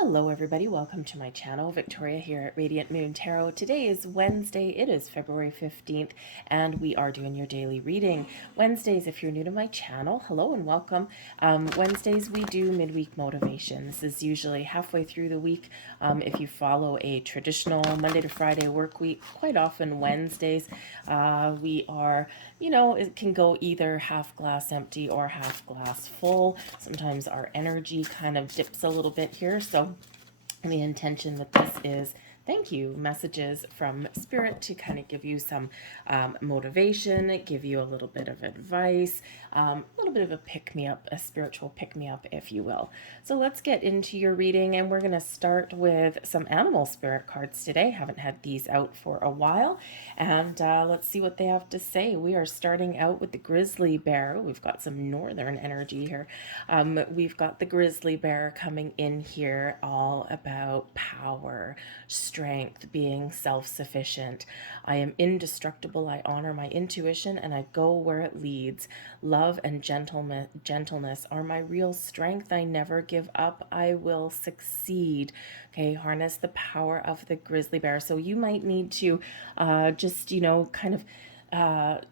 Hello everybody, welcome to my channel. Victoria here at Radiant Moon Tarot. Today is Wednesday, it is February 15th, and we are doing your daily reading. Wednesdays, if you're new to my channel, hello and welcome. Wednesdays we do midweek motivation. This is usually halfway through the week. If you follow a traditional Monday to Friday work week, quite often Wednesdays we are, it can go either half glass empty or half glass full. Sometimes our energy kind of dips a little bit here, so the intention with this is, thank you, messages from Spirit to kind of give you some motivation, give you a little bit of advice, a little bit of a pick-me-up, a spiritual pick-me-up, if you will. So let's get into your reading, and we're going to start with some animal spirit cards today. Haven't had these out for a while, and let's see what they have to say. We are starting out with the grizzly bear. We've got some northern energy here. We've got the grizzly bear coming in here, all about power, strength, being self-sufficient. I am indestructible. I honor my intuition and I go where it leads. Love and gentleness are my real strength. I never give up. I will succeed. Okay, harness the power of the grizzly bear. So you might need to just, kind of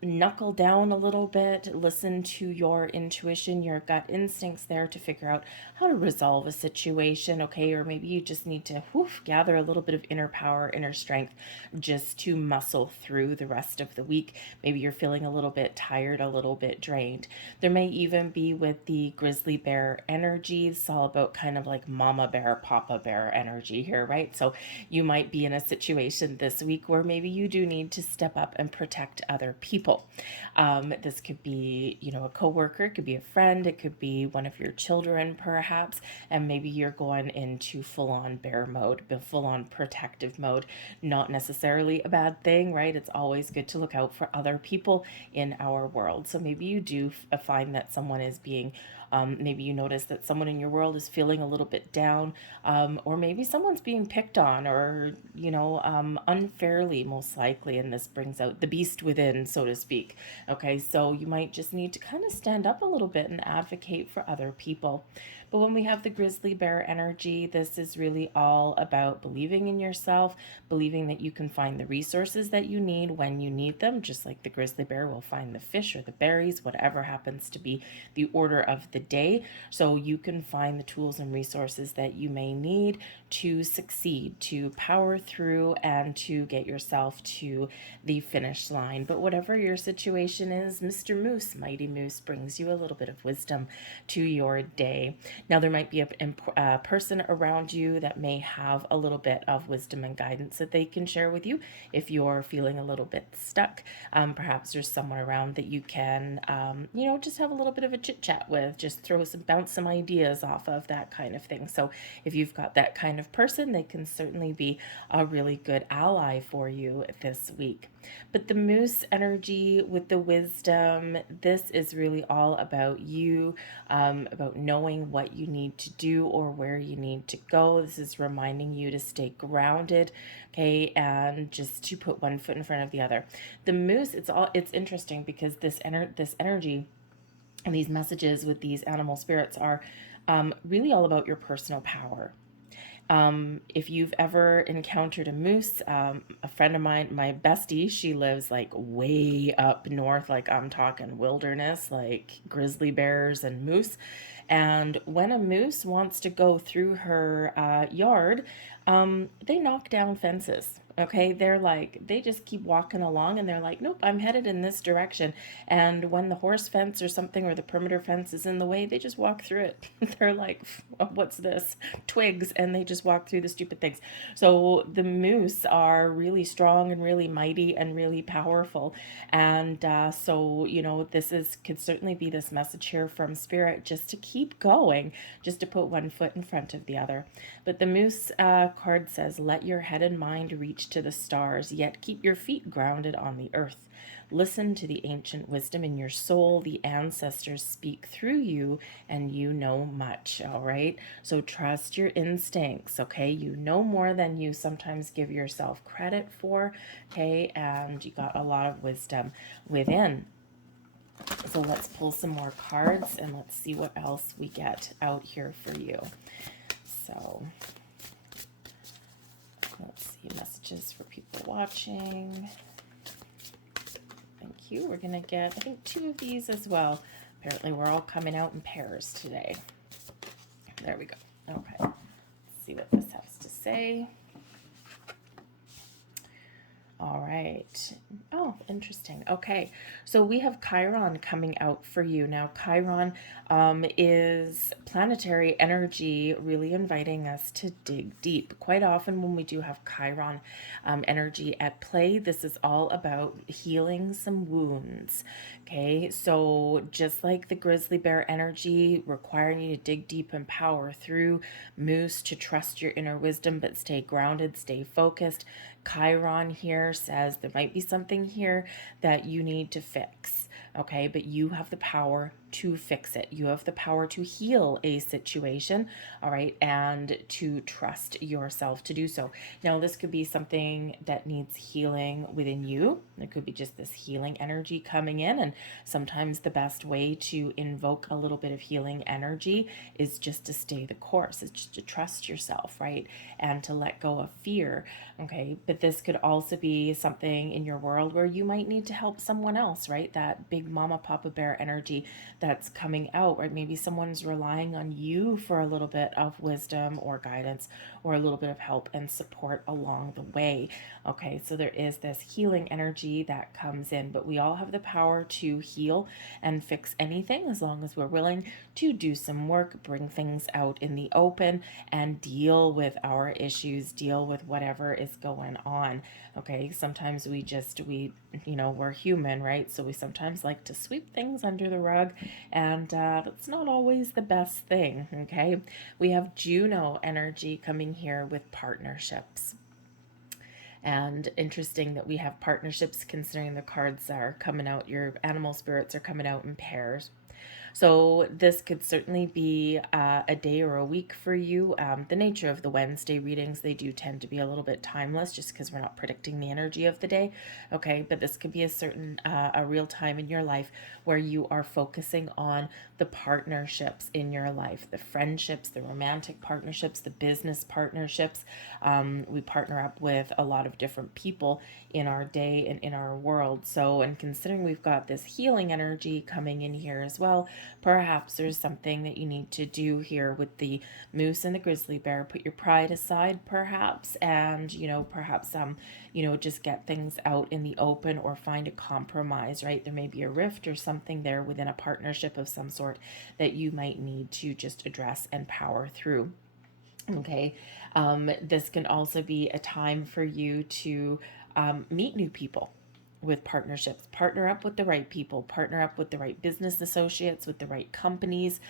knuckle down a little bit, listen to your intuition, your gut instincts there to figure out how to resolve a situation, okay? Or maybe you just need to gather a little bit of inner power, inner strength, just to muscle through the rest of the week. Maybe you're feeling a little bit tired, a little bit drained. There may even be, with the grizzly bear energy, it's all about kind of like mama bear, papa bear energy here, right? So you might be in a situation this week where maybe you do need to step up and protect other people. This could be, a coworker, it could be a friend, it could be one of your children perhaps, and maybe you're going into full-on bear mode, full-on protective mode. Not necessarily a bad thing, right? It's always good to look out for other people in our world. So maybe you do find that someone is being maybe you notice that someone in your world is feeling a little bit down, or maybe someone's being picked on, or, unfairly, most likely, and this brings out the beast within, so to speak. Okay, so you might just need to kind of stand up a little bit and advocate for other people. But when we have the grizzly bear energy, this is really all about believing in yourself, believing that you can find the resources that you need when you need them, just like the grizzly bear will find the fish or the berries, whatever happens to be the order of the day. So you can find the tools and resources that you may need to succeed, to power through, and to get yourself to the finish line. But whatever your situation is, Mr. Moose, Mighty Moose, brings you a little bit of wisdom to your day. Now, there might be a person around you that may have a little bit of wisdom and guidance that they can share with you if you're feeling a little bit stuck. Perhaps there's someone around that you can, just have a little bit of a chit chat with, just bounce some ideas off of, that kind of thing. So if you've got that kind of person, they can certainly be a really good ally for you this week. But the moose energy with the wisdom, this is really all about you, about knowing what you need to do or where you need to go. This is reminding you to stay grounded, okay, and just to put one foot in front of the other. The moose, it's interesting because this energy and these messages with these animal spirits are really all about your personal power. If you've ever encountered a moose, a friend of mine, my bestie, she lives like way up north, like I'm talking wilderness, like grizzly bears and moose. And when a moose wants to go through her yard, they knock down fences. Okay, they just keep walking along and they're like, nope, I'm headed in this direction. And when the horse fence or something or the perimeter fence is in the way, they just walk through it. They're like, what's this? Twigs, and they just walk through the stupid things. So the moose are really strong and really mighty and really powerful. And so, could certainly be this message here from Spirit, just to keep going, just to put one foot in front of the other. But the moose card says, let your head and mind reach to the stars, yet keep your feet grounded on the earth. Listen to the ancient wisdom in your soul. The ancestors speak through you, and you know much, all right? So trust your instincts, okay? You know more than you sometimes give yourself credit for, okay? And you got a lot of wisdom within. So let's pull some more cards, and let's see what else we get out here for you. So see messages for people watching. Thank you. We're going to get, I think, 2 of these as well. Apparently, we're all coming out in pairs today. There we go. Okay. Let's see what this has to say. All right. Oh, interesting. Okay. So we have Chiron coming out for you. Now, Chiron is planetary energy really inviting us to dig deep. Quite often when we do have Chiron energy at play, this is all about healing some wounds. Okay. So just like the grizzly bear energy requiring you to dig deep and power through, moose to trust your inner wisdom, but stay grounded, stay focused. Chiron here says there might be something here that you need to fix, okay? But you have the power to fix it. You have the power to heal a situation, all right, and to trust yourself to do so. Now, this could be something that needs healing within you. It could be just this healing energy coming in, and sometimes the best way to invoke a little bit of healing energy is just to stay the course. It's just to trust yourself, right, and to let go of fear, okay? But this could also be something in your world where you might need to help someone else, right? That big mama papa bear energy that's coming out, right? Maybe someone's relying on you for a little bit of wisdom or guidance or a little bit of help and support along the way. Okay, so there is this healing energy that comes in, but we all have the power to heal and fix anything as long as we're willing to do some work, bring things out in the open, and deal with our issues, deal with whatever is going on. Okay, sometimes we're human, right? So we sometimes like to sweep things under the rug, and that's not always the best thing. Okay, we have Juno energy coming here with partnerships. And interesting that we have partnerships considering the cards are coming out, your animal spirits are coming out in pairs. So this could certainly be a day or a week for you. The nature of the Wednesday readings, they do tend to be a little bit timeless just because we're not predicting the energy of the day. Okay, but this could be a real time in your life where you are focusing on the partnerships in your life, the friendships, the romantic partnerships, the business partnerships. We partner up with a lot of different people in our day and in our world. So, and considering we've got this healing energy coming in here as well, perhaps there's something that you need to do here with the moose and the grizzly bear. Put your pride aside, perhaps, and perhaps just get things out in the open or find a compromise, right? There may be a rift or something there within a partnership of some sort that you might need to just address and power through. Okay, this can also be a time for you to meet new people with partnerships. Partner up with the right people, partner up with the right business associates, with the right companies,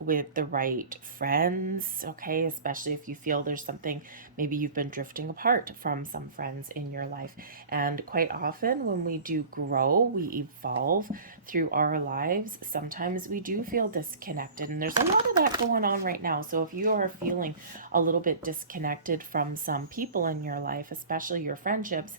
with the right friends, okay? Especially if you feel there's something, maybe you've been drifting apart from some friends in your life. And quite often when we do grow, we evolve through our lives, sometimes we do feel disconnected. And there's a lot of that going on right now. So if you are feeling a little bit disconnected from some people in your life, especially your friendships,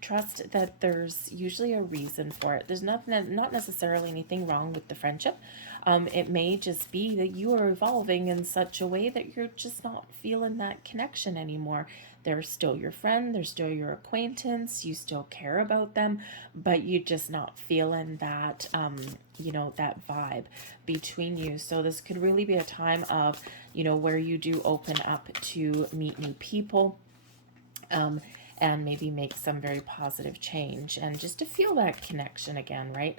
trust that there's usually a reason for it. There's not necessarily anything wrong with the friendship. It may just be that you are evolving in such a way that you're just not feeling that connection anymore. They're still your friend, they're still your acquaintance, you still care about them, but you're just not feeling that, that vibe between you. So this could really be a time of, where you do open up to meet new people. And maybe make some very positive change and just to feel that connection again, right?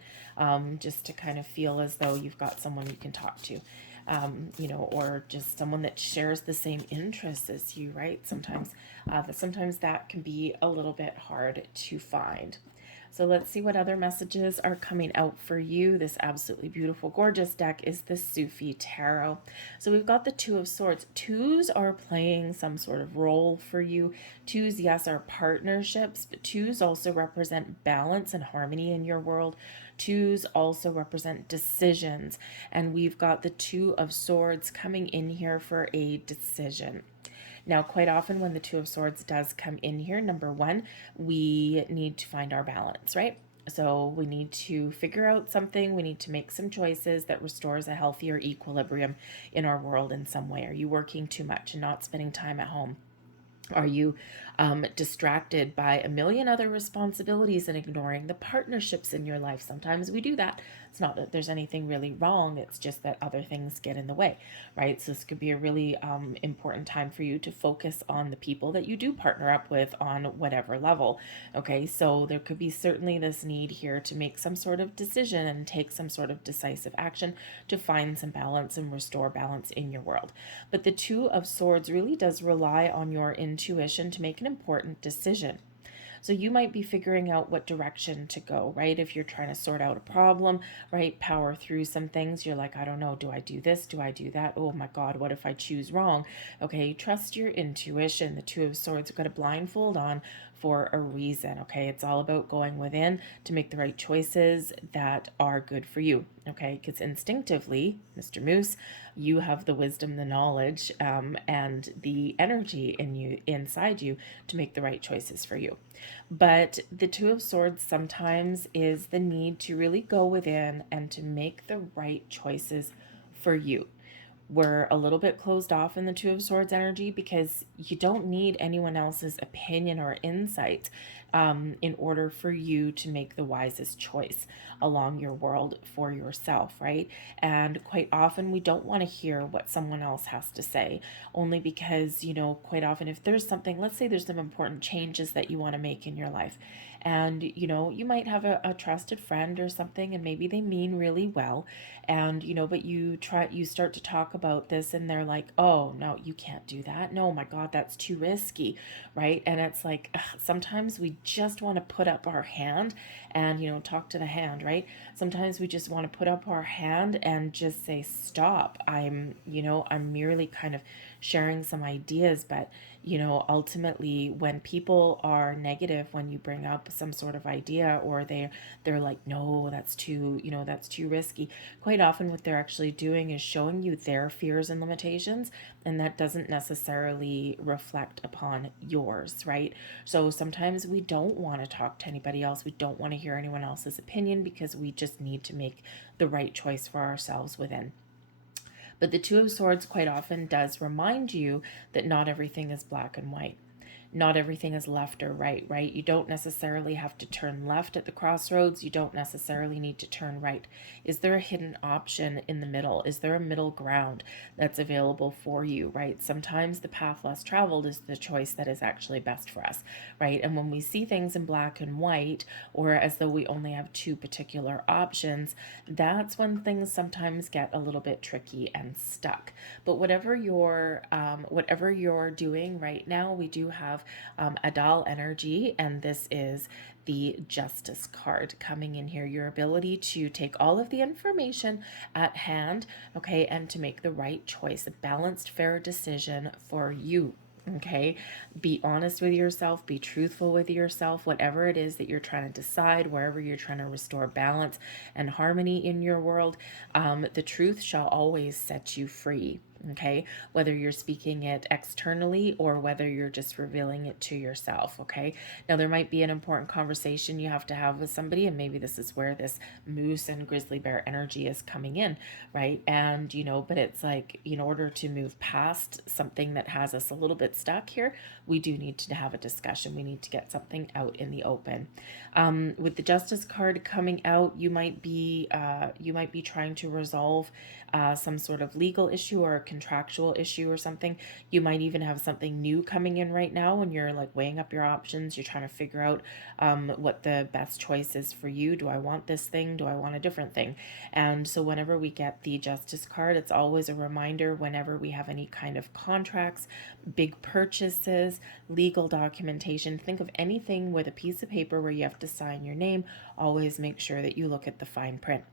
Just to kind of feel as though you've got someone you can talk to, or just someone that shares the same interests as you, right? Sometimes that can be a little bit hard to find. So let's see what other messages are coming out for you. This absolutely beautiful, gorgeous deck is the Sufi Tarot. So we've got the Two of Swords. Twos are playing some sort of role for you. Twos, yes, are partnerships, but twos also represent balance and harmony in your world. Twos also represent decisions. And we've got the Two of Swords coming in here for a decision. Now, quite often when the Two of Swords does come in here, number one, we need to find our balance, right? So we need to figure out something. We need to make some choices that restores a healthier equilibrium in our world in some way. Are you working too much and not spending time at home? Are you distracted by a million other responsibilities and ignoring the partnerships in your life? Sometimes we do that. It's not that there's anything really wrong, it's just that other things get in the way, right? So this could be a really important time for you to focus on the people that you do partner up with on whatever level. Okay, so there could be certainly this need here to make some sort of decision and take some sort of decisive action to find some balance and restore balance in your world. But the Two of Swords really does rely on your intuition to make an important decision. So you might be figuring out what direction to go, right? If you're trying to sort out a problem, right? Power through some things. You're like, I don't know. Do I do this? Do I do that? Oh my God, what if I choose wrong? Okay, trust your intuition. The Two of Swords have got a blindfold on for a reason. Okay, it's all about going within to make the right choices that are good for you. Okay, because instinctively, Mr. Moose, you have the wisdom, the knowledge, and the energy in you, inside you, to make the right choices for you. But the Two of Swords sometimes is the need to really go within and to make the right choices for you. We're a little bit closed off in the Two of Swords energy because you don't need anyone else's opinion or insight in order for you to make the wisest choice along your world for yourself, right? And quite often we don't want to hear what someone else has to say, only because, quite often if there's something, let's say there's some important changes that you want to make in your life, and you might have a trusted friend or something, and maybe they mean really well, and but you start to talk about this and they're like, oh no, you can't do that, no, my God, that's too risky, right? And it's like, sometimes we just want to put up our hand and talk to the hand, right? Sometimes we just want to put up our hand and just say, stop, I'm merely kind of sharing some ideas. But ultimately, when people are negative when you bring up some sort of idea, or they're like, no, that's too risky, quite often what they're actually doing is showing you their fears and limitations, and that doesn't necessarily reflect upon yours, right? So sometimes we don't want to talk to anybody else, we don't want to hear anyone else's opinion, because we just need to make the right choice for ourselves within. But the Two of Swords quite often does remind you that not everything is black and white. Not everything is left or right, right? You don't necessarily have to turn left at the crossroads. You don't necessarily need to turn right. Is there a hidden option in the middle? Is there a middle ground that's available for you, right? Sometimes the path less traveled is the choice that is actually best for us, right? And when we see things in black and white, or as though we only have two particular options, that's when things sometimes get a little bit tricky and stuck. But whatever you're doing right now, we do have Adal energy, and this is the Justice card coming in here. Your ability to take all of the information at hand, okay, and to make the right choice, a balanced, fair decision for you. Okay, be honest with yourself, be truthful with yourself, whatever it is that you're trying to decide, wherever you're trying to restore balance and harmony in your world, the truth shall always set you free. Okay, whether you're speaking it externally or whether you're just revealing it to yourself. Okay, now there might be an important conversation you have to have with somebody, and maybe this is where this moose and grizzly bear energy is coming in, right? And but it's like, in order to move past something that has us a little bit stuck here, we do need to have a discussion. We need to get something out in the open. With the Justice card coming out, you might be trying to resolve some sort of legal issue or a contractual issue or something. You might even have something new coming in right now, and you're like weighing up your options. You're trying to figure out what the best choice is for you. Do I want this thing? Do I want a different thing? And so whenever we get the Justice card, it's always a reminder, whenever we have any kind of contracts, big purchases, legal documentation, think of anything with a piece of paper where you have to sign your name, always make sure that you look at the fine print.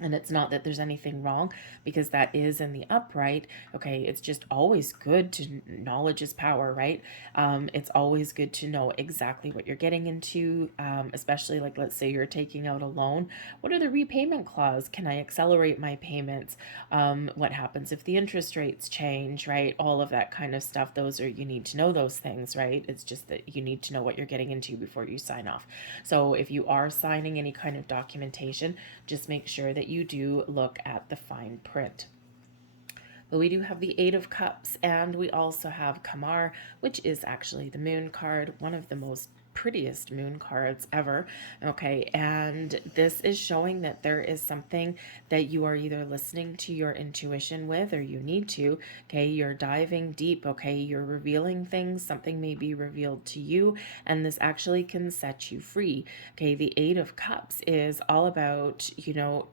And it's not that there's anything wrong, because that is in the upright. Okay, it's just always good to, knowledge is power, right? It's always good to know exactly what you're getting into, especially like, let's say you're taking out a loan. What are the repayment clause? Can I accelerate my payments? What happens if the interest rates change, right? All of that kind of stuff. You need to know those things, right? It's just that you need to know what you're getting into before you sign off. So if you are signing any kind of documentation, just make sure that you do look at the fine print. But we do have the Eight of Cups, and we also have Kamar, which is actually the moon card, one of the most prettiest moon cards ever. Okay, and this is showing that there is something that you are either listening to your intuition with, or you need to. Okay, you're diving deep. Okay, you're revealing things, something may be revealed to you, and this actually can set you free. Okay, the Eight of Cups is all about,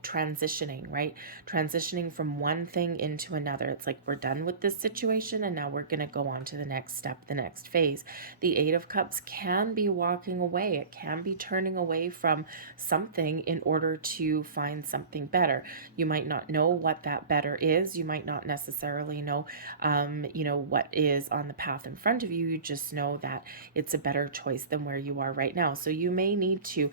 transitioning, right? Transitioning from one thing into another. It's like we're done with this situation and now we're going to go on to the next step, the next phase. The Eight of Cups can be walking away, it can be turning away from something in order to find something better. You might not know what that better is. You might not necessarily know, what is on the path in front of you. You just know that it's a better choice than where you are right now. So you may need to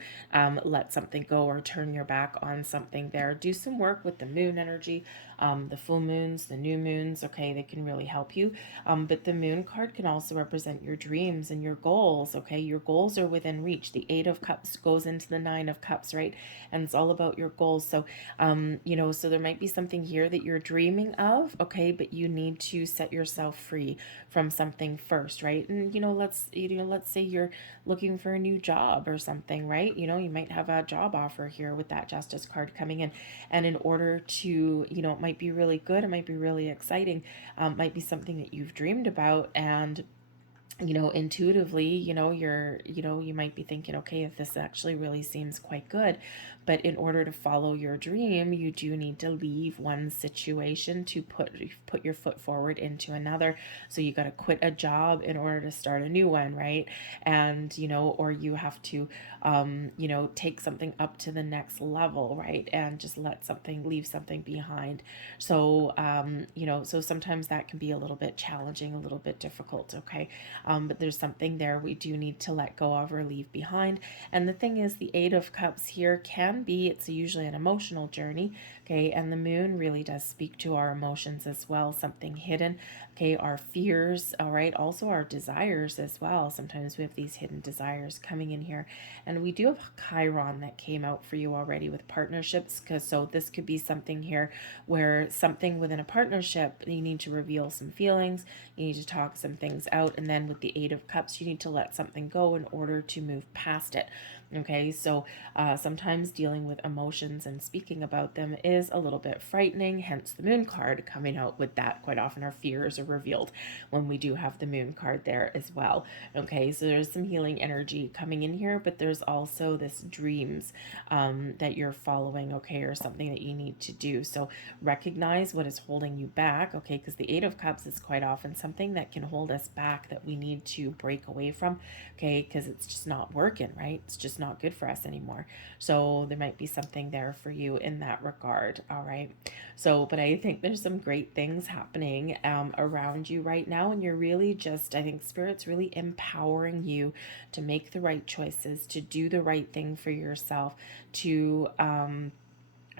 let something go or turn your back on something there. Do some work with the moon energy, the full moons, the new moons. Okay, they can really help you. But the moon card can also represent your dreams and your goals. Okay, your goals are within reach. The Eight of Cups goes into the Nine of Cups, right? And it's all about your goals. So, so there might be something here that you're dreaming of. Okay, but you need to set yourself free from something first, right? And let's say you're looking for a new job or something, right? You might have a job offer here with that Justice card coming in, and in order to, it might be really good, it might be really exciting, might be something that you've dreamed about, and intuitively, you might be thinking, okay, if this actually really seems quite good, but in order to follow your dream, you do need to leave one situation to put your foot forward into another. So you got to quit a job in order to start a new one, right? And or you have to take something up to the next level, right? And just leave something behind. So so sometimes that can be a little bit challenging, a little bit difficult. Okay, but there's something there we do need to let go of or leave behind. And the thing is, the Eight of Cups here it's usually an emotional journey. Okay, and the moon really does speak to our emotions as well, something hidden. Okay, our fears, all right, also our desires as well. Sometimes we have these hidden desires coming in here. And we do have Chiron that came out for you already with partnerships, because so this could be something here where something within a partnership, you need to reveal some feelings, you need to talk some things out, and then with the Eight of Cups, you need to let something go in order to move past it. Okay, so sometimes dealing with emotions and speaking about them is a little bit frightening, hence the moon card coming out with that. Quite often our fears are revealed when we do have the moon card there as well. Okay, so there's some healing energy coming in here, but there's also this dreams that you're following, okay, or something that you need to do. So recognize what is holding you back, okay, because the Eight of Cups is quite often something that can hold us back that we need to break away from, okay, because it's just not working, right? It's just not good for us anymore. So there might be something there for you in that regard, all right? So, but I think there's some great things happening around you right now, and you're really just, I think Spirit's really empowering you to make the right choices, to do the right thing for yourself, to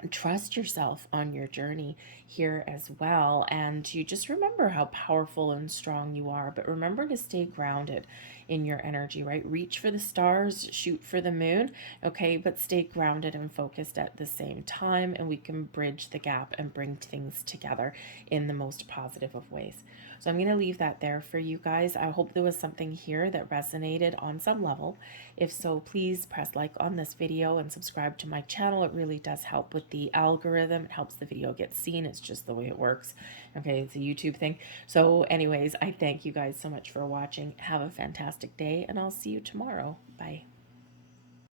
trust yourself on your journey here as well, and to just remember how powerful and strong you are. But remember to stay grounded in your energy, right? Reach for the stars, shoot for the moon, okay, but stay grounded and focused at the same time, and we can bridge the gap and bring things together in the most positive of ways. So I'm going to leave that there for you guys. I hope there was something here that resonated on some level. If so, please press like on this video and subscribe to my channel. It really does help with the algorithm. It helps the video get seen. It's just the way it works. Okay, it's a YouTube thing. So anyways, I thank you guys so much for watching. Have a fantastic day, and I'll see you tomorrow. Bye.